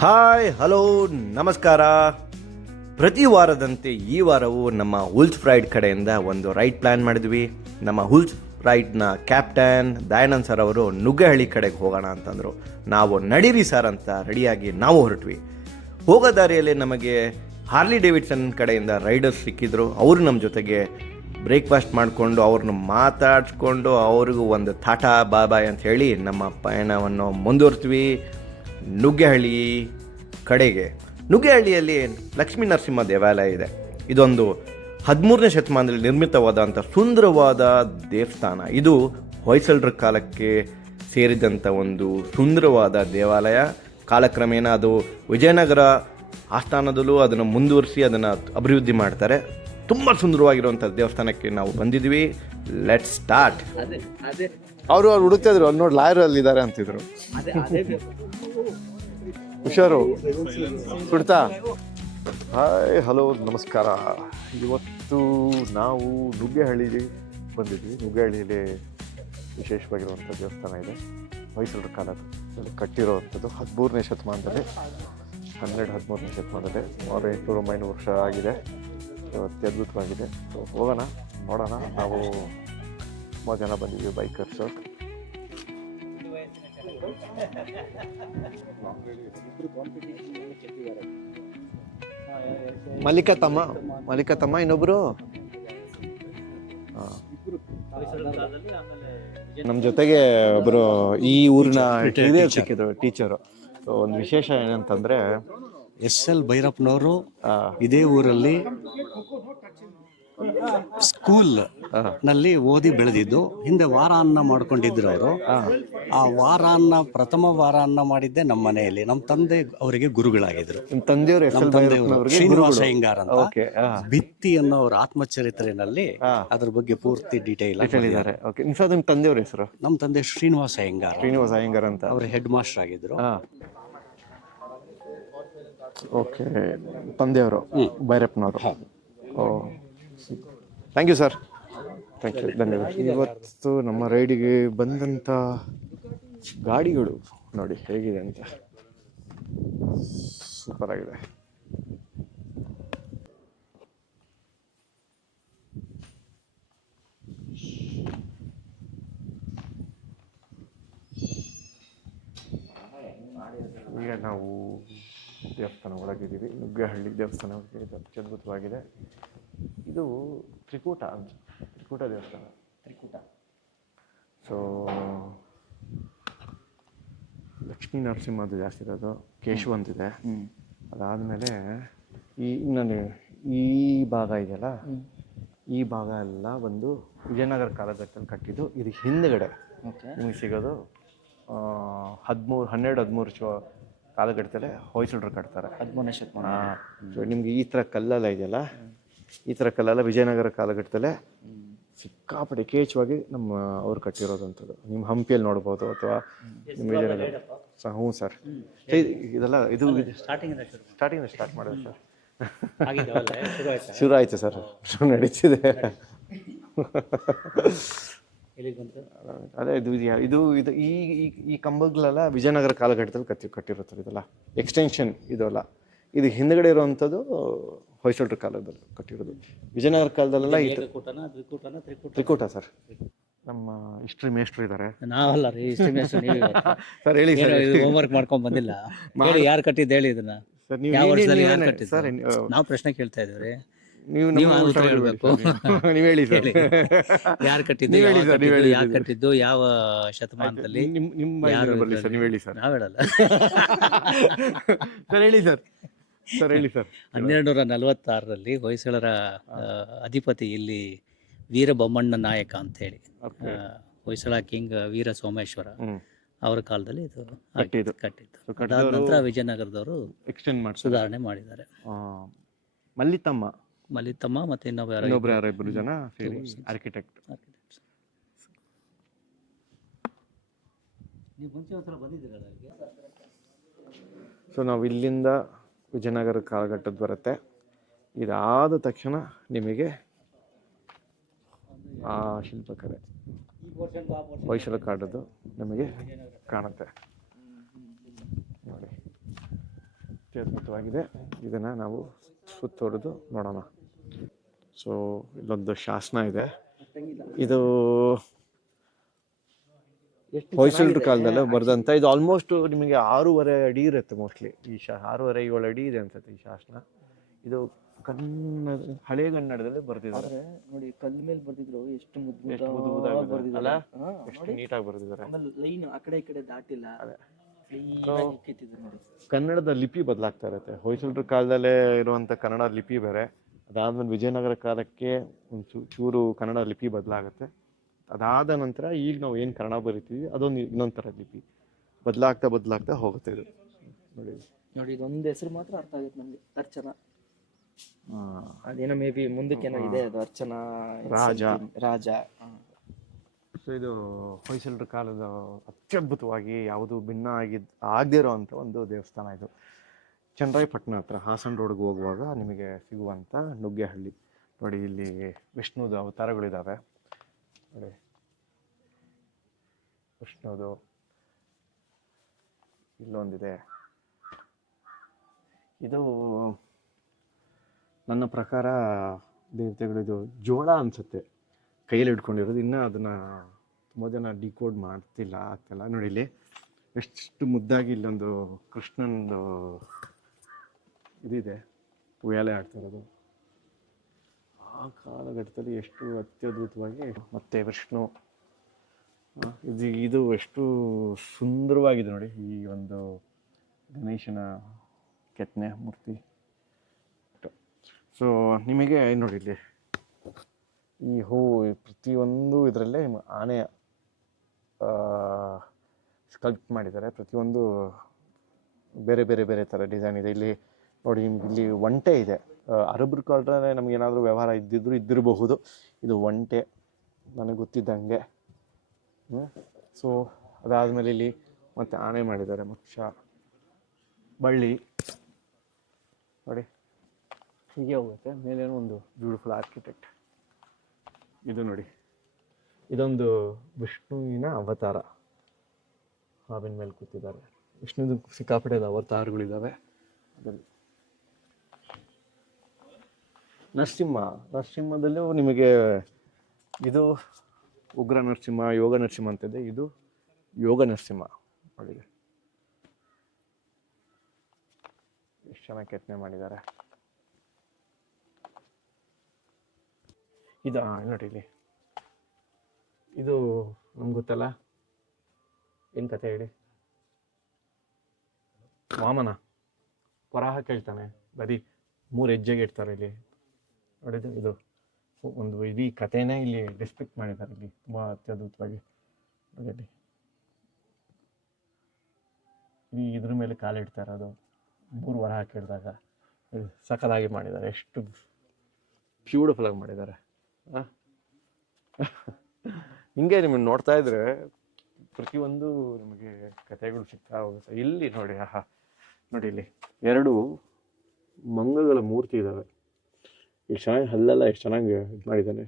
Hi hello ನಮಸ್ಕಾರ. ಪ್ರತಿ ವಾರದಂತೆ ಈ ವಾರವೂ ನಮ್ಮ ಹುಲ್ಸ್ ರೈಡ್ ಕಡೆಯಿಂದ ಒಂದು ರೈಡ್ ಪ್ಲ್ಯಾನ್ ಮಾಡಿದ್ವಿ. ನಮ್ಮ ಹುಲ್ಸ್ ರೈಡ್ನ ಕ್ಯಾಪ್ಟನ್ ದಯಾನಂದ್ ಸರ್ ಅವರು ನುಗ್ಗೇಹಳ್ಳಿ ಕಡೆಗೆ ಹೋಗೋಣ ಅಂತಂದರು. ನಾವು ನಡೀರಿ ಸರ್ ಅಂತ ರೆಡಿಯಾಗಿ ನಾವು ಹೊರಟ್ವಿ. ಹೋಗೋ ದಾರಿಯಲ್ಲಿ ನಮಗೆ ಹಾರ್ಲಿ ಡೇವಿಡ್ಸನ್ ಕಡೆಯಿಂದ ರೈಡರ್ಸ್ ಸಿಕ್ಕಿದ್ರು. ಅವರು ನಮ್ಮ ಜೊತೆಗೆ ಬ್ರೇಕ್ಫಾಸ್ಟ್ ಮಾಡಿಕೊಂಡು ಅವ್ರನ್ನ ಮಾತಾಡಿಸ್ಕೊಂಡು ಅವ್ರಿಗೂ ಒಂದು ಟಾಟಾ ಬಾಯ್ ಅಂತ ಹೇಳಿ ನಮ್ಮ ಪಯಣವನ್ನು ಮುಂದುವರ್ತೀವಿ ನುಗ್ಗೇಹಳ್ಳಿ ಕಡೆಗೆ. ನುಗ್ಗೇಹಳ್ಳಿಯಲ್ಲಿ ಲಕ್ಷ್ಮೀ ನರಸಿಂಹ ದೇವಾಲಯ ಇದೆ. ಇದೊಂದು 13ನೇ ಶತಮಾನದಲ್ಲಿ ನಿರ್ಮಿತವಾದಂಥ ಸುಂದರವಾದ ದೇವಸ್ಥಾನ. ಇದು ಹೊಯ್ಸಳರ ಕಾಲಕ್ಕೆ ಸೇರಿದಂಥ ಒಂದು ಸುಂದರವಾದ ದೇವಾಲಯ. ಕಾಲಕ್ರಮೇಣ ಅದು ವಿಜಯನಗರ ಆಸ್ಥಾನದಲ್ಲೂ ಅದನ್ನು ಮುಂದುವರಿಸಿ ಅದನ್ನು ಅಭಿವೃದ್ಧಿ ಮಾಡ್ತಾರೆ. ತುಂಬ ಸುಂದರವಾಗಿರುವಂಥ ದೇವಸ್ಥಾನಕ್ಕೆ ನಾವು ಬಂದಿದ್ವಿ. Let's start. ಅವರು ಹುಡುಕ್ತಾ ಇದ್ರು, ಅಲ್ಲಿ ನೋಡಿ ಲಾಯರ್ ಅಲ್ಲಿ ಇದ್ದಾರೆ ಅಂತಿದ್ರು. ಹುಷಾರು ಬಿಡ್ತಾ. ಹಾಯ್ ಹಲೋ ನಮಸ್ಕಾರ. ಇವತ್ತು ನಾವು ನುಗ್ಗೇಹಳ್ಳಿಗೆ ಬಂದಿದ್ವಿ. ನುಗ್ಗೇಹಳ್ಳಿಯಲ್ಲಿ ವಿಶೇಷವಾಗಿರುವಂಥ ದೇವಸ್ಥಾನ ಇದೆ. ಹೊಯ್ಸಳರ ಕಾಲದಲ್ಲಿ ಕಟ್ಟಿರೋವಂಥದ್ದು 13ನೇ ಶತಮಾನದಲ್ಲಿ, 12-13ನೇ ಶತಮಾನದಲ್ಲಿ, ಸುಮಾರು 800-900 ವರ್ಷ ಆಗಿದೆ. ಅತ್ಯದ್ಭುತವಾಗಿದೆ. ಸೊ ಹೋಗೋಣ, ನೋಡೋಣ. ನಾವು ತುಂಬ ಜನ ಬಂದಿದ್ದೀವಿ ಬೈಕರ್ಸು. ಮಲ್ಲಿಕಾ ತಮ್ಮ ಇನ್ನೊಬ್ರು ನಮ್ಮ ಜೊತೆಗೆ ಒಬ್ಬರು ಈ ಊರಿನ ಸಿಕ್ಕಿದ್ರು ಟೀಚರು. ಸೊ ಒಂದು ವಿಶೇಷ ಏನಂತಂದ್ರೆ SL ಭೈರಪ್ಪನವರು ಇದೇ ಊರಲ್ಲಿ ಸ್ಕೂಲ್ ನಲ್ಲಿ ಓದಿ ಬೆಳೆದಿದ್ದು. ಹಿಂದೆ ವಾರಾನ್ನ ಮಾಡ್ಕೊಂಡಿದ್ರು ಅವರು. ಆ ಪ್ರಥಮ ವಾರಾನ್ನ ಮಾಡಿದ್ದೆ ನಮ್ಮ ಮನೆಯಲ್ಲಿ. ನಮ್ಮ ತಂದೆ ಅವರಿಗೆ ಗುರುಗಳಾಗಿದ್ರು. ನಿಮ್ಮ ತಂದೆಯವರು ಶ್ರೀನಿವಾಸ ಅಯ್ಯಂಗಾರ್ ಅಂತ. ಭಿತ್ತಿ ಅನ್ನೋ ಅವ್ರ ಆತ್ಮಚರಿತ್ರೆನಲ್ಲಿ ಅದ್ರ ಬಗ್ಗೆ ಪೂರ್ತಿ ಡೀಟೇಲ್ ಹೇಳಿದ್ದಾರೆ. ನಿಮ್ಮ ತಂದೆಯವ್ರ ಹೆಸರು? ನಮ್ಮ ತಂದೆ ಶ್ರೀನಿವಾಸ ಅಯ್ಯಂಗಾರ್ ಅಂತ. ಅವರು ಹೆಡ್ ಮಾಸ್ಟರ್ ಆಗಿದ್ರು. ಓಕೆ, ತಂದೆಯವರು ಭೈರಪ್ಪನವರು. Thank you sir, thank you, ಧನ್ಯವಾದ. ಇವತ್ತು ನಮ್ಮ ರೈಡಿಗೆ ಬಂದಂಥ ಗಾಡಿಗಳು ನೋಡಿ ಹೇಗಿದೆ ಅಂತ. ಸೂಪರ್ ಆಗಿದೆ. ಈಗ ನಾವು ದೇವಸ್ಥಾನ ಒಳಗಿದ್ದೀವಿ. ನುಗ್ಗೇಹಳ್ಳಿ ದೇವಸ್ಥಾನ ಅತ್ಯದ್ಭುತವಾಗಿದೆ. ಇದು ತ್ರಿಕೂಟ ದೇವಸ್ಥಾನ. ಸೊ ಲಕ್ಷ್ಮೀ ನರಸಿಂಹದ್ದು ಜಾಸ್ತಿ ಇರೋದು, ಕೇಶವಂತಿದೆ. ಅದಾದಮೇಲೆ ಈ ಭಾಗ ಇದೆಯಲ್ಲ, ಈ ಭಾಗ ಎಲ್ಲ ಒಂದು ವಿಜಯನಗರ ಕಾಲಘಟ್ಟದಲ್ಲಿ ಕಟ್ಟಿದ್ದು. ಇದು ಹಿಂದ್ಗಡೆ ನಿಮಗೆ ಸಿಗೋದು 12-13 ಕಾಲಘಟ್ಟದಲ್ಲೇ ಹೊಯ್ಸಳರು ಕಟ್ತಾರೆ. 13ನೇ ಶತಮಾನ. ನಿಮ್ಗೆ ಈ ಥರ ಕಲ್ಲೆಲ್ಲ ಇದೆಯಲ್ಲ, ಈ ಥರ ಕಲ್ಲೆಲ್ಲ ವಿಜಯನಗರ ಕಾಲಘಟ್ಟದಲ್ಲೇ ಸಿಕ್ಕಾಪಟ್ಟೆ ಕೇಚವಾಗಿ ಅವ್ರು ಕಟ್ಟಿರೋದಂಥದ್ದು. ನಿಮ್ಮ ಹಂಪಿಯಲ್ಲಿ ನೋಡ್ಬೋದು, ಅಥವಾ ನಿಮ್ಮ ವಿಜಯನಗರ. ಹ್ಞೂ ಸರ್, ಇದೆಲ್ಲ ಇದು ಸ್ಟಾರ್ಟಿಂಗ್ ಸ್ಟಾರ್ಟ್ ಮಾಡೋದು ಸರ್. ಶುರು ಆಯಿತು ಸರ್, ನಡೀತಿದೆ. ಅದೇ ಇದು ಈ ಕಂಬಗಳೆಲ್ಲ ವಿಜಯನಗರ ಕಾಲಘಟ್ಟದಲ್ಲಿ ಕಟ್ಟಿರುತ್ತದೆ. ಇದೆಲ್ಲ ಎಕ್ಸ್ಟೆನ್ಷನ್ ಇದೆಲ್ಲ. ಇದು ಹಿಂದ್ಗಡೆ ಇರುವಂಥದ್ದು ಹೊಯ್ಸಳರ ಕಾಲದಲ್ಲಿ ಕಟ್ಟಿರೋದು. ವಿಜಯನಗರ ಕಾಲದಲ್ಲೆಲ್ಲ ತ್ರಿಕೂಟ ಸರ್. ನಮ್ಮ ಹಿಸ್ಟ್ರಿ ಮೇಸ್ಟ್ರು ಇದ್ದಾರೆ. ನಾವಲ್ಲ ರೀ ಹಿಸ್ಟ್ರಿ ಮೇಸ್ಟ್ರು, ನೀವು ಸರ್ ಹೇಳಿ ಸರ್. ಹೋಮ್ ವರ್ಕ್ ಮಾಡ್ಕೊಂಡ್ ಬಂದಿಲ್ಲ. ಯಾರು ಕಟ್ಟಿದ್ದು ಹೇಳಿ ಇದನ್ನ? ಯಾವ ವರ್ಷದಲ್ಲಿ ಯಾರು ಕಟ್ಟಿದ್ದು? ನಾವು ಪ್ರಶ್ನೆ ಕೇಳ್ತಾ ಇದ್ದೀವಿ. ನೀವು ಉತ್ತರ ಹೇಳ್ಬೇಕು. ನೀವು ಹೇಳಿ ಸರ್. ಯಾರು ಕಟ್ಟಿದ್ದು, ಯಾರು ಕಟ್ಟಿದ್ದು, ಯಾವ ಶತಮಾನದಲ್ಲಿ? ಯಾರು ಬರಲಿ ಸರ್, ನೀವು ಹೇಳಿ ಸರ್. ನಾವ್ ಹೇಳಲ್ಲ ಸರ್. ಹೇಳಿ ಸರ್. ಸರ್ ಹೇಳಿ ಸರ್. 1246ರಲ್ಲಿ ಹೊಯ್ಸಳರ ಅಧಿಪತಿ ಇಲ್ಲಿ ವೀರಬೊಮ್ಮಣ್ಣ ನಾಯಕ ಅಂತ ಹೇಳಿ, ಹೊಯ್ಸಳ ಕಿಂಗ್ ವೀರ ಸೋಮೇಶ್ವರ ಅವರ ಕಾಲದಲ್ಲಿ ಇದು ಕಟ್ಟಿದ್ದು. ಅದಾದ ನಂತರ ವಿಜಯನಗರದವರು ಸುಧಾರಣೆ ಮಾಡಿದ್ದಾರೆ. ಮಲ್ಲಿತಮ್ಮ ಮತ್ತೆ ಇನ್ನೊಬ್ಬರು ಯಾರೋ ಇಬ್ಬರು ಜನ ಆರ್ಕಿಟೆಕ್ಟ್. ಸೊ ನಾವು ಇಲ್ಲಿಂದ ವಿಜಯನಗರ ಕಾಲಘಟ್ಟದ್ದು ಬರುತ್ತೆ. ಇದಾದ ತಕ್ಷಣ ನಿಮಗೆ ಆ ಶಿಲ್ಪಕಲೆ ಹೊಯ್ಸಳ ಕಾಲದ್ದು ನಮಗೆ ಕಾಣುತ್ತೆ ನೋಡಿ. ಅತ್ಯದ್ಭುತವಾಗಿದೆ. ಇದನ್ನು ನಾವು ಸುತ್ತುವರೆದು ನೋಡೋಣ. ಸೊ ಇಲ್ಲೊಂದು ಶಾಸನ ಇದೆ. ಇದು ಹೊಯ್ಸಳರ ಕಾಲದಲ್ಲೇ ಬರೆದಂಥ, ಇದು ಆಲ್ಮೋಸ್ಟ್ ನಿಮಗೆ 6.5 ಅಡಿ ಇರುತ್ತೆ ಮೋಸ್ಟ್ಲಿ. ಈ 6.5-7 ಅಡಿ ಇದೆ ಅನ್ಸುತ್ತೆ ಈ ಶಾಸನ. ಇದು ಹಳೆಗನ್ನಡದಲ್ಲಿ ಬರೆದಿದ್ದಾರೆ ನೋಡಿ. ಕಲ್ಲು ಮೇಲೆ ಬರ್ದಿದ್ರು, ಎಷ್ಟು ಅಲ್ಲ, ಎಷ್ಟು ನೀಟಾಗಿ ಬರೆದಿದ್ದಾರೆ. ಲೈನ್ ಆ ಕಡೆ ಈ ಕಡೆ ದಾಟಿಲ್ಲ. ಕನ್ನಡದ ಲಿಪಿ ಬದಲಾಗ್ತಾ ಇರುತ್ತೆ. ಹೊಯ್ಸಳರ ಕಾಲದಲ್ಲೇ ಇರುವಂಥ ಕನ್ನಡ ಲಿಪಿ ಬೇರೆ, ಅದಾದ್ಮೇಲೆ ವಿಜಯನಗರ ಕಾಲಕ್ಕೆ ಒಂದು ಚೂರು ಕನ್ನಡ ಲಿಪಿ ಬದಲಾಗುತ್ತೆ. ಅದಾದ ನಂತರ ಈಗ ನಾವು ಏನು ಕನ್ನಡ ಬರಿತೀವಿ ಅದೊಂದು ಇನ್ನೊಂದು ಥರ ಲಿಪಿ ಬದಲಾಗ್ತಾ ಹೋಗುತ್ತೆ. ಇದು ನೋಡಿ, ಇದೊಂದು ಹೆಸರು ಮಾತ್ರ ಅರ್ಥ ಆಗುತ್ತೆ ನಮ್ಗೆ, ಅರ್ಚನಾ. ಅದೇನೋ ಮೇ ಬಿ ಮುಂದಕ್ಕೇನೋ ಇದೆ, ಅದು ಅರ್ಚನಾ ರಾಜ. ಸೊ ಇದು ಹೊಯ್ಸಳರ ಕಾಲದ ಅತ್ಯದ್ಭುತವಾಗಿ ಯಾವುದು ಭಿನ್ನ ಆಗದೇ ಇರೋವಂಥ ಒಂದು ದೇವಸ್ಥಾನ. ಇದು ಚನ್ನರಾಯಪಟ್ಟಣ ಹತ್ರ ಹಾಸನ ರೋಡ್ಗೆ ಹೋಗುವಾಗ ನಿಮಗೆ ಸಿಗುವಂಥ ನುಗ್ಗೇಹಳ್ಳಿ. ನೋಡಿ, ಇಲ್ಲಿ ವಿಷ್ಣುದ ಅವತಾರಗಳಿದ್ದಾವೆ. ನೋಡಿ, ವಿಷ್ಣುದು ಇಲ್ಲೊಂದಿದೆ. ಇದು ನನ್ನ ಪ್ರಕಾರ ದೇವತೆಗಳಿದು ಜೋಳ ಅನಿಸುತ್ತೆ ಕೈಯಲ್ಲಿ ಹಿಡ್ಕೊಂಡಿರೋದು. ಇನ್ನೂ ಅದನ್ನು ತುಂಬ ಜನ ಡಿಕೋಡ್ ಆಗ್ತಿಲ್ಲ. ನೋಡಿ, ಇಲ್ಲಿ ಎಷ್ಟು ಮುದ್ದಾಗಿ ಇಲ್ಲೊಂದು ಕೃಷ್ಣನದು ಇದಿದೆ, ಉಯ್ಯಾಲೆ ಆಡ್ತಾ ಇರೋದು. ಆ ಕಾಲಘಟ್ಟದಲ್ಲಿ ಎಷ್ಟು ಅತ್ಯದ್ಭುತವಾಗಿ. ಮತ್ತು ವಿಷ್ಣು ಇದು ಎಷ್ಟು ಸುಂದರವಾಗಿದೆ ನೋಡಿ, ಈ ಒಂದು ಗಣೇಶನ ಕೆತ್ತನೆ ಮೂರ್ತಿ. ಸೊ ನಿಮಗೆ ನೋಡಿ, ಇಲ್ಲಿ ಈ ಪ್ರತಿಯೊಂದು ಇದರಲ್ಲೇ ಆನೆ ಸ್ಕಲ್ಪ್ಟ್ ಮಾಡಿದ್ದಾರೆ. ಪ್ರತಿಯೊಂದು ಬೇರೆ ಬೇರೆ ಬೇರೆ ಥರ ಡಿಸೈನ್ ಇದೆ. ಇಲ್ಲಿ ನೋಡಿ, ನಿಮ್ಗೆ ಇಲ್ಲಿ ಒಂಟೆ ಇದೆ. ಅರಬ್ರ ಕಾಲದಲ್ಲಿ ನಮಗೇನಾದರೂ ವ್ಯವಹಾರ ಇದ್ದಿರಬಹುದು. ಇದು ಒಂಟೆ ನನಗೆ ಗೊತ್ತಿದ್ದಂಗೆ. ಸೊ ಅದಾದಮೇಲೆ ಇಲ್ಲಿ ಮತ್ತೆ ಆನೆ ಮಾಡಿದ್ದಾರೆ, ಮಕ್ಷ, ಬಳ್ಳಿ ನೋಡಿ ಹೀಗೆ ಹೋಗುತ್ತೆ. ಮೇಲೇನೋ ಒಂದು ಬ್ಯೂಟಿಫುಲ್ ಆರ್ಕಿಟೆಕ್ಟ್. ಇದು ನೋಡಿ, ಇದೊಂದು ವಿಷ್ಣುವಿನ ಅವತಾರ. ಹಾವಿನ ಮೇಲೆ ಕೂತಿದ್ದಾರೆ. ವಿಷ್ಣುದು ಸಿಕ್ಕಾಪಟ್ಟೆ ಅವತಾರಗಳಿದ್ದಾವೆ. ಅದರಲ್ಲಿ ನರಸಿಂಹದಲ್ಲೂ ನಿಮಗೆ ಇದು ಉಗ್ರ ನರಸಿಂಹ, ಯೋಗ ನರಸಿಂಹ ಅಂತಿದೆ. ಇದು ಯೋಗ ನರಸಿಂಹ. ನೋಡಿ ಎಷ್ಟು ಚೆನ್ನಾಗಿ ಕೆತ್ತನೆ ಮಾಡಿದ್ದಾರೆ. ಇದು ನೋಡಿ, ಇಲ್ಲಿ ಇದು ನಮ್ಗೆ ಗೊತ್ತಲ್ಲ, ಏನು ಕತೆ ಹೇಳಿ. ವಾಮನ ವರಾಹ ಕೇಳ್ತಾನೆ, ಬರೀ 3 ಹೆಜ್ಜೆಗೆ ಇಡ್ತಾರೆ ಇಲ್ಲಿ. ನೋಡಿದ್ದು ಇದು ಒಂದು ಇಡೀ ಕಥೆನೇ ಇಲ್ಲಿ ಡಿಸ್ಕ್ರಿಪ್ಟ್ ಮಾಡಿದ್ದಾರೆ. ಇಲ್ಲಿ ತುಂಬ ಅತ್ಯದ್ಭುತವಾಗಿ ನೋಡಿ, ಇದ್ರ ಮೇಲೆ ಕಾಲಿಡ್ತಾ ಇರೋದು 3 ವರಹ ಕೇಳಿದಾಗ ಸಖತ್ತಾಗಿ ಮಾಡಿದ್ದಾರೆ. ಎಷ್ಟು ಬ್ಯೂಟಿಫುಲ್ ಆಗಿ ಮಾಡಿದ್ದಾರೆ. ಹಿಂಗೆ ನಿಮಗೆ ನೋಡ್ತಾ ಇದ್ರೆ ಪ್ರತಿಯೊಂದು ನಿಮಗೆ ಕಥೆಗಳು ಸಿಗ್ತಾ ಹೋಗುತ್ತೆ. ಇಲ್ಲಿ ನೋಡಿ, ನೋಡಿ, ಇಲ್ಲಿ 2 ಮಂಗಗಳ ಮೂರ್ತಿ ಇದ್ದಾವೆ. ಎಷ್ಟು ಚೆನ್ನಾಗಿ ಹಲ್ಲೆಲ್ಲ ಎಷ್ಟು ಚೆನ್ನಾಗಿ ಇದು ಮಾಡಿದ್ದಾನೆ.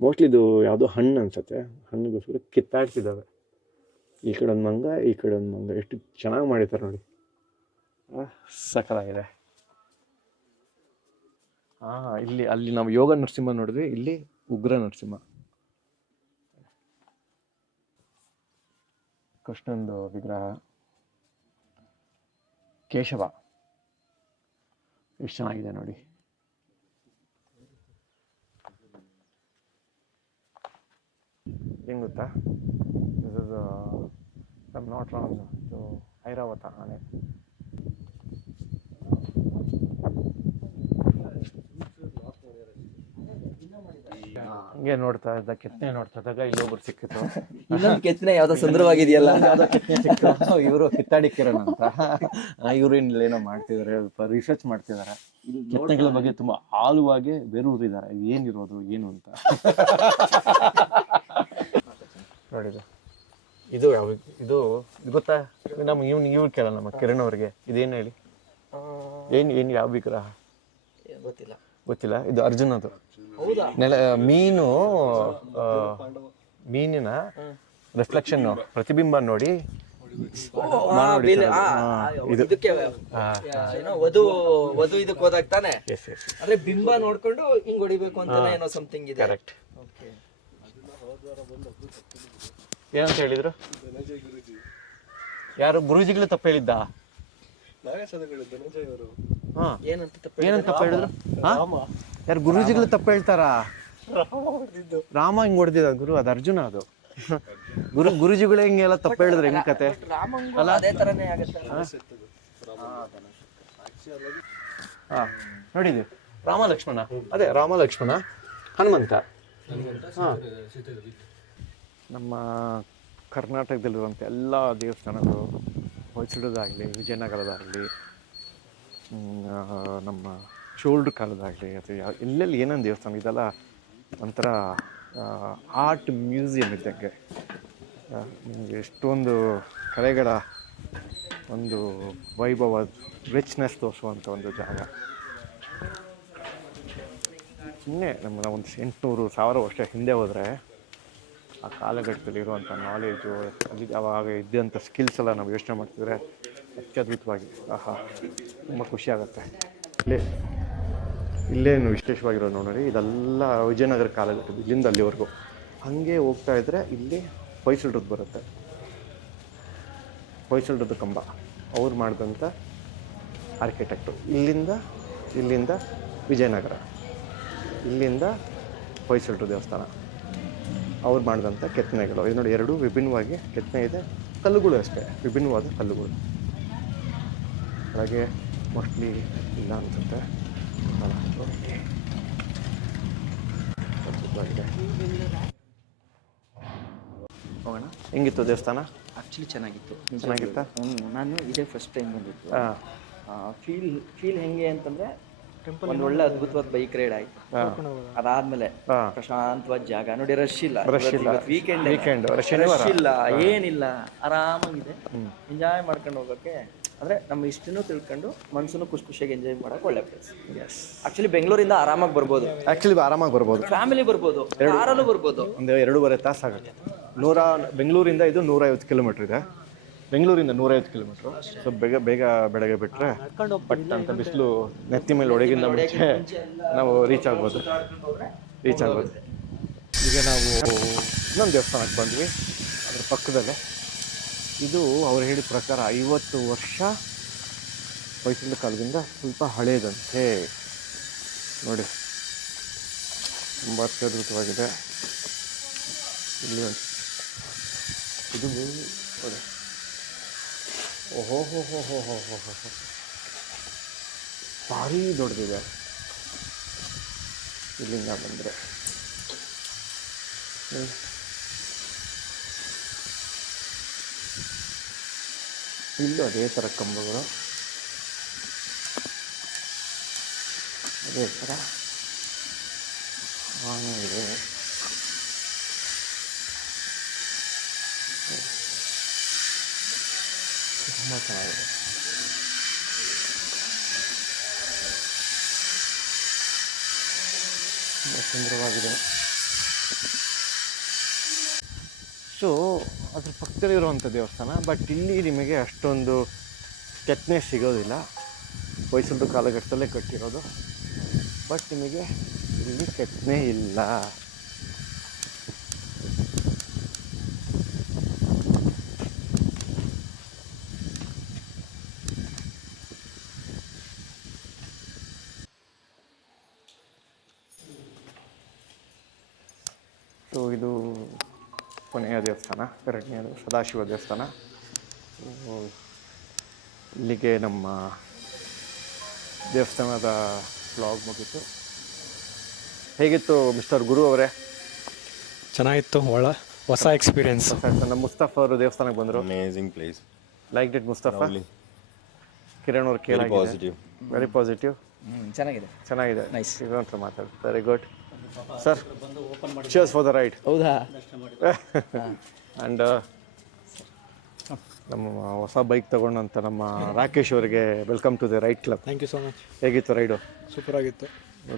ಮೋಸ್ಟ್ಲಿ ಇದು ಯಾವುದೋ ಹಣ್ಣು ಅನ್ಸುತ್ತೆ. ಹಣ್ಣಿಗೋಸ್ಕರ ಕಿತ್ತಾಡ್ತಿದ್ದಾವೆ. ಈ ಕಡೆ ಒಂದು ಮಂಗ, ಈ ಕಡೆ ಒಂದು ಮಂಗ. ಎಷ್ಟು ಚೆನ್ನಾಗಿ ಮಾಡಿದ್ದಾರೆ ನೋಡಿ, ಸಕಲಾಗಿದೆ. ಅಲ್ಲಿ ನಾವು ಯೋಗ ನರಸಿಂಹ ನೋಡಿದ್ವಿ, ಇಲ್ಲಿ ಉಗ್ರ ನರಸಿಂಹ. ಕೃಷ್ಣಂದು ವಿಗ್ರಹ, ಕೇಶವ ಎಷ್ಟು ಚೆನ್ನಾಗಿದೆ ನೋಡಿ. ಏನು ಗೊತ್ತಾ, this is I am not wrong, ಇದು ಐರಾವತ ಆನೆ. ಹಂಗೆ ನೋಡ್ತಾ ಇದ್ದ ಕೆತ್ತನೆ ನೋಡ್ತಾ ಇದ್ದಾಗ ಇಲ್ಲೊಬ್ರು ಸಿಕ್ಕಿತ್ತು. ಇನ್ನೊಂದು ಕೆತ್ತನೆ ಯಾವ್ದೋ ಸುಂದರವಾಗಿದೆಯಲ್ಲ, ಯಾವ್ದೋ ಕೆತ್ತನೆ ಸಿಕ್ತು. ಇವರು ಕಿತ್ತಾಡಿಕಿರಣ ಅಂತ, ಇವರು ಏನೋ ಮಾಡ್ತಿದ್ದಾರೆ, ರಿಸರ್ಚ್ ಮಾಡ್ತಿದ್ದಾರೆ. ಕೆತ್ತನೆಗಳ ಬಗ್ಗೆ ತುಂಬಾ ಆಳವಾಗಿ ಬೇರೂರಿದ್ದಾರೆ, ಏನಿರೋದು ಏನು ಅಂತ. ನೋಡಿದೆ ಇದು ಯಾವ ಇದು ಗೊತ್ತಾ, ನಮ್ಮ ಇವ್ನು ಕೇಳಲ್ಲ, ನಮ್ಮ ಕಿರಣ್ ಅವ್ರಿಗೆ ಇದೇನು ಹೇಳಿ, ಏನು ಯಾವ ವಿಗ್ರಹ ಗೊತ್ತಿಲ್ಲ. ಇದು ಅರ್ಜುನದು ಮೀನಿನ ರಿಫ್ಲೆಕ್ಷನ್, ಪ್ರತಿಬಿಂಬ ನೋಡಿ ಇದಕ್ಕೆ ಏನೋ ವಧು ಇದಕ್ಕೆ ಹೋದಾಗ ತಾನೆ, ಅಂದ್ರೆ ಬಿಂಬ ನೋಡ್ಕೊಂಡು ಹಿಂಗ್ ಹೊಡಿಬೇಕು ಅಂತ ಏನೋ ಸಮಥಿಂಗ್ ಇದೆ. ಕರೆಕ್ಟ್. ಏನಂತ ಹೇಳಿದ್ರು? ಯಾರು ಗುರೂಜಿಗಳು ತಪ್ಪು ಹೇಳಿದ್ದ? ಏನಂತ ಏನಂತ ತಪ್ಪು ಹೇಳಿದ್ರು? ಯಾರು ಗುರೂಜಿಗಳು ತಪ್ಪು ಹೇಳ್ತಾರಾ? ರಾಮ ಹಿಂಗ್ ಹೊಡೆದಿದ ಗುರು, ಅದು ಅರ್ಜುನ. ಅದು ಗುರುಜಿಗಳೇ ಹಿಂಗೆಲ್ಲ ತಪ್ಪು ಹೇಳಿದ್ರೆ ಹೆಂಗ್ ಕತೆ ಅಲ್ಲ, ಅದೇ ತರನೇ ಆಗುತ್ತೆ. ನೋಡಿದ್ವಿ ರಾಮ ಲಕ್ಷ್ಮಣ, ಅದೇ ರಾಮ ಲಕ್ಷ್ಮಣ ಹನುಮಂತ. ನಮ್ಮ ಕರ್ನಾಟಕದಲ್ಲಿರುವಂಥ ಎಲ್ಲ ದೇವಸ್ಥಾನಗಳು, ಹೊಯ್ಸಳದಾಗಲಿ, ವಿಜಯನಗರದಾಗಲಿ, ನಮ್ಮ ಚೋಳರ ಕಾಲದಾಗಲಿ, ಅಥವಾ ಎಲ್ಲೆಲ್ಲಿ ಏನೇನು ದೇವಸ್ಥಾನ, ಇದೆಲ್ಲ ಒಂಥರ ಆರ್ಟ್ ಮ್ಯೂಸಿಯಂ ಇದ್ದಂಗೆ. ನಿಮಗೆ ಎಷ್ಟೊಂದು ಕಲೆಗಳ ಒಂದು ವೈಭವ, ರಿಚ್ನೆಸ್ ತೋರಿಸುವಂಥ ಒಂದು ಜಾಗ. ಸುಮ್ಮನೆ ನಮ್ಮನ್ನ ಒಂದು 800-1000 ವರ್ಷ ಹಿಂದೆ ಹೋದರೆ ಆ ಕಾಲಘಟ್ಟದಲ್ಲಿ ಇರುವಂಥ ನಾಲೆಜು, ಅಲ್ಲಿ ಅವಾಗ ಇದ್ದಂಥ ಸ್ಕಿಲ್ಸ್ ಎಲ್ಲ ನಾವು ಯೋಚನೆ ಮಾಡ್ತಿದ್ರೆ ಅತ್ಯದ್ಭುತವಾಗಿ ತುಂಬ ಖುಷಿಯಾಗುತ್ತೆ. ಇಲ್ಲೇನು ವಿಶೇಷವಾಗಿರೋದು ನೋಡ್ರಿ, ಇದೆಲ್ಲ ವಿಜಯನಗರ ಕಾಲಘಟ್ಟದ್ದು, ಇಲ್ಲಿಂದ ಅಲ್ಲಿವರೆಗೂ. ಹಾಗೆ ಹೋಗ್ತಾ ಇದ್ದರೆ ಇಲ್ಲಿ ಹೊಯ್ಸಳರದ್ದು ಬರುತ್ತೆ, ಹೊಯ್ಸಳರದ್ದು ಕಂಬ, ಅವ್ರು ಮಾಡಿದಂಥ ಆರ್ಕಿಟೆಕ್ಟು. ಇಲ್ಲಿಂದ ವಿಜಯನಗರ, ಇಲ್ಲಿಂದ ಹೊಯ್ಸಳರ ದೇವಸ್ಥಾನ, ಅವ್ರು ಮಾಡಿದಂಥ ಕೆತ್ತನೆಗಳು. ಇದು ನೋಡಿ, ಎರಡೂ ವಿಭಿನ್ನವಾಗಿ ಕೆತ್ತನೆ ಇದೆ, ಕಲ್ಲುಗಳು ಅಷ್ಟೇ, ವಿಭಿನ್ನವಾದ ಕಲ್ಲುಗಳು. ಹಾಗೆ ಮೋಸ್ಟ್ಲಿ ಇಲ್ಲ ಅನ್ಸುತ್ತೆ. ಹೋಗೋಣ. ಹೆಂಗಿತ್ತು ದೇವಸ್ಥಾನ? ಆಕ್ಚುಲಿ ಚೆನ್ನಾಗಿತ್ತು. ಚೆನ್ನಾಗಿತ್ತಾ? ನಾನು ಇದೇ ಫಸ್ಟ್ ಟೈಮ್ ಬಂದಿತ್ತು. ಫೀಲ್ ಹೆಂಗೆ ಅಂತಂದ್ರೆ, ಒಂದು ಒಳ್ಳೆ ಅದ್ಭುತವಾದ ಬೈಕ್ ರೈಡ್ ಆಯ್ತು. ಅದಾದ್ಮೇಲೆ ಪ್ರಶಾಂತವಾದ ಜಾಗ ನೋಡಿ, ರಶ್ ಇಲ್ಲ, ವೀಕೆಂಡ್ ರಶ್ ಇಲ್ಲ, ಏನಿಲ್ಲ, ಆರಾಮಾಗಿದೆ. ಎಂಜಾಯ್ ಮಾಡ್ಕೊಂಡು ಹೋಗೋಕ್ಕೆ, ಅಂದ್ರೆ ನಮ್ಮ ಇಷ್ಟನ್ನು ತಿಳ್ಕೊಂಡು ಮನ್ಸನ್ನು ಖುಷಿಯಾಗಿ ಎಂಜಾಯ್ ಮಾಡಕ್ಕೆ ಒಳ್ಳೆ ಪ್ಲೇಸ್. ಆಕ್ಚುಲಿ ಬೆಂಗಳೂರಿಂದ ಆರಾಮಾಗಿ ಬರ್ಬೋದು, ಆರಾಮಾಗಿ ಬರ್ಬೋದು, ಫ್ಯಾಮಿಲಿ ಬರ್ಬೋದು, ಕಾರಲ್ಲೂ ಬರ್ಬೋದು. ಒಂದು 2.5 ತಾಸು ಆಗುತ್ತೆ. ಬೆಂಗಳೂರಿಂದ ಇದು 150 ಕಿಲೋಮೀಟ್ರ್ ಇದೆ, ಬೆಂಗಳೂರಿಂದ 150 ಕಿಲೋಮೀಟ್ರು. ಸೊ ಬೆಳಗ್ಗೆ ಬಿಟ್ಟರೆ ಬಟ್ ಅಂತ ಬಿಸಿಲು ನೆತ್ತಿ ಮೇಲೆ ಒಳಗಿಂದ ಮುಂಚೆ ನಾವು ರೀಚ್ ಆಗ್ಬೋದು. ಈಗ ನಾವು ಇನ್ನೊಂದು ದೇವಸ್ಥಾನಕ್ಕೆ ಬಂದ್ವಿ, ಅದ್ರ ಪಕ್ಕದಲ್ಲೇ. ಇದು ಅವ್ರು ಹೇಳಿದ ಪ್ರಕಾರ 50 ವರ್ಷ ಹೊಯ್ಸಳ ಕಾಲದಿಂದ ಸ್ವಲ್ಪ ಹಳೇದಂತೆ. ನೋಡಿ, ತುಂಬ ಅತ್ಯದ್ಭುತವಾಗಿದೆ. ಇಲ್ಲಿ ಒಂದು ಇದು ನೋಡಿ, ಓಹೋ ಹೋ ಹೋ ಹೋ ಹೋ ಹೋ ಹೋ ಹೋ, ಭಾರಿ ದೊಡ್ಡದಿದೆ. ಇಲ್ಲಿಂದ ಬಂದರೆ ಇಲ್ಲೂ ಅದೇ ಥರ ಕಂಬಗಳು, ಅದೇ ಥರ ಆನೆ ಇದೆ. ತುಂಬ ಚೆನ್ನಾಗಿದೆ. ತುಂಬ ಸುಂದರವಾಗಿದೆ. ಸೊ ಅದ್ರ ಪಕ್ಕದಲ್ಲಿರುವಂಥ ದೇವಸ್ಥಾನ. ಬಟ್ ಇಲ್ಲಿ ನಿಮಗೆ ಅಷ್ಟೊಂದು ಕೆತ್ತನೆ ಸಿಗೋದಿಲ್ಲ, ಹೊಯ್ಸಳರ ಕಾಲಘಟ್ಟದಲ್ಲೇ ಕಟ್ಟಿರೋದು. ಬಟ್ ನಿಮಗೆ ಇಲ್ಲಿ ಕೆತ್ತನೆ ಇಲ್ಲ. ಸೊ ಇದು ಕೊನೆಯ ದೇವಸ್ಥಾನ, ಎರಡನೇದು ಸದಾಶಿವ ದೇವಸ್ಥಾನ. ಇಲ್ಲಿಗೆ ನಮ್ಮ ದೇವಸ್ಥಾನದ ವ್ಲಾಗ್ ಮುಗೀತು. ಹೇಗಿತ್ತು ಮಿಸ್ಟರ್ ಗುರು ಅವರೇ? ಚೆನ್ನಾಗಿತ್ತು, ಹೊಸ ಎಕ್ಸ್ಪೀರಿಯನ್ಸ್. ನಮ್ಮ ಮುಸ್ತಫಾ ಅವರು ದೇವಸ್ಥಾನಕ್ಕೆ ಬಂದರು. Amazing place. Liked it Mustafa? Kiran ಅವ್ರು Very positive. Very positive. ಚೆನ್ನಾಗಿದೆ. ನೈಸ್. ಅಂತ ಮಾತಾಡಿ. Very good sir. Cheers for the ride. ಹೌದಾ? ಆ್ಯಂಡ್ ನಮ್ಮ ಹೊಸ ಬೈಕ್ ತಗೊಂಡಂಥ ನಮ್ಮ ರಾಕೇಶ್ ಅವರಿಗೆ welcome to the ride club. Thank you so much. ಹೇಗಿತ್ತು ರೈಡು? ಸೂಪರ್ ಆಗಿತ್ತು.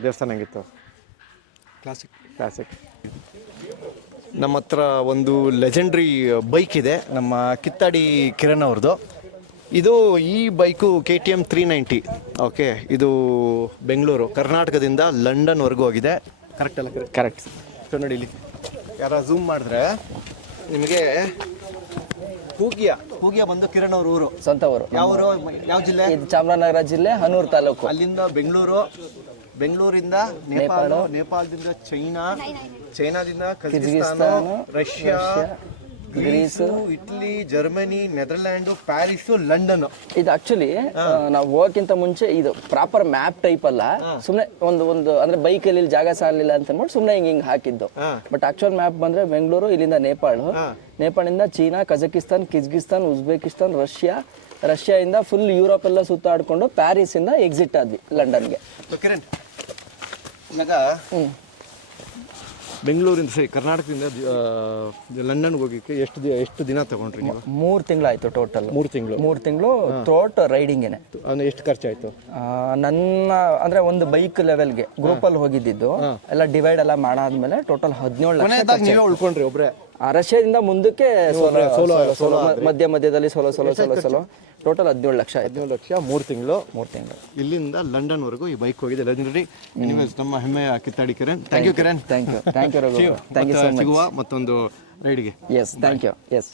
ದೇವಸ್ಥಾನ ಹೆಂಗಿತ್ತು? ಕ್ಲಾಸಿಕ್. ನಮ್ಮ ಹತ್ರ ಒಂದು ಲೆಜೆಂಡ್ರಿ ಬೈಕ್ ಇದೆ, ನಮ್ಮ ಕಿತ್ತಾಡಿ ಕಿರಣ್ ಅವ್ರದ್ದು. ಇದು ಈ ಬೈಕು KTM 390. ಓಕೆ, ಇದು ಬೆಂಗಳೂರು ಕರ್ನಾಟಕದಿಂದ ಲಂಡನ್ವರೆಗೂ ಹೋಗಿದೆ. ಕರೆಕ್ಟ್ ಅಲ್ಲ? ಕರೆಕ್ಟ್. ಸೊ ನೋಡಿ ಇಲ್ಲಿ ಯಾರ ಝೂಮ್ ಮಾಡಿದ್ರೆ ನಿಮಗೆ ಕೂಗಿಯ ಬಂದು ಕಿರಣ್ ಅವ್ರ ಊರು, ಸ್ವಂತ ಊರು. ಯಾವ ಊರು, ಯಾವ ಜಿಲ್ಲೆ? ಇದು ಚಾಮರಾಜನಗರ ಜಿಲ್ಲೆ, ಹನೂರು ತಾಲೂಕು. ಅಲ್ಲಿಂದ ಬೆಂಗಳೂರಿಂದ ನೇಪಾಳದಿಂದ ಚೈನಾದಿಂದ Kazakhstan, Russia, Greece, Italy, Germany, Netherlands, Paris, London. ಇದು ಆಕ್ಚುಲಿ ನಾವು ಹೋಗಕ್ಕಿಂತ ಮುಂಚೆ ಇದು ಪ್ರಾಪರ್ ಮ್ಯಾಪ್ ಟೈಪ್ ಅಲ್ಲ, ಸುಮ್ಮನೆ ಒಂದು ಅಂದ್ರೆ ಬೈಕಲ್ಲಿ ಜಾಗ ಸಾಲಿಲ್ಲ ಅಂತ ಅಂದ್ಬಿಟ್ಟು ಸುಮ್ಮನೆ ಹಿಂಗ್ ಹಾಕಿದ್ದು. ಬಟ್ ಆಕ್ಚುಯಲ್ ಮ್ಯಾಪ್ ಬಂದ್ರೆ ಬೆಂಗಳೂರು, ಇಲ್ಲಿಂದ ನೇಪಾಳದಿಂದ ಚೀನಾ, ಕಜಕಿಸ್ತಾನ್, ಕಿರ್ಗಿಸ್ತಾನ್, ಉಜ್ಬೇಕಿಸ್ತಾನ್, ರಷ್ಯಾದಿಂದ ಫುಲ್ ಯುರೋಪ್ ಎಲ್ಲ ಸುತ್ತಾಡ್ಕೊಂಡು ಪ್ಯಾರಿಸ್ ಇಂದ ಎಕ್ಸಿಟ್ ಆದ್ವಿ ಲಂಡನ್ಗೆ. ಕಿರಣ್, ಇವಾಗ ಬೆಂಗಳೂರಿಂದ ಕರ್ನಾಟಕದಿಂದ ಲಂಡನ್ಗೆ ಹೋಗಿಕ್ಕೆ ಎಷ್ಟು ದಿನ ತಗೊಂಡ್ರಿ ನೀವು? 3 ತಿಂಗಳಾಯ್ತು ಟೋಟಲ್. 3 ತಿಂಗಳು ಥ್ರೋಟ್ ರೈಡಿಂಗೇನೆ. ಎಷ್ಟು ಖರ್ಚಾಯ್ತು? ನನ್ನ ಅಂದ್ರೆ ಒಂದು ಬೈಕ್ ಲೆವೆಲ್ಗೆ ಗ್ರೂಪಲ್ಲಿ ಹೋಗಿದ್ದು ಎಲ್ಲ ಡಿವೈಡ್ ಎಲ್ಲ ಮಾಡಾದ್ಮೇಲೆ ಟೋಟಲ್ 17 ಲಕ್ಷ. ನೀವೇ ಉಳ್ಕೊಂಡ್ರಿ ಒಬ್ರೆ? ರಷ್ಯಾದಿಂದ ಮುಂದಕ್ಕೆ ಸೋಲೋ ಮಧ್ಯದಲ್ಲಿ ಸೋಲೋ ಟೋಟಲ್ 17 ಲಕ್ಷ ಆಯ್ತು. 17 ಲಕ್ಷ 3 ತಿಂಗಳು. ಇಲ್ಲಿಂದ ಲಂಡನ್ವರೆಗೂ ಈ ಬೈಕ್ ಹೋಗಿದೆ. ಲೆಜೆಂಡರಿ. ಎನಿವೇಸ್, ನಮ್ಮ ಹೆಮ್ಮೆಯ ಕಿತ್ತಾಡಿ Kiran. Thank you Kiran. Thank you Raghu. Thank you so much. ಸಿಗುವ ಮತ್ತೊಂದು ರೈಡ್ಗೆ. Yes, thank you. ಎಸ್.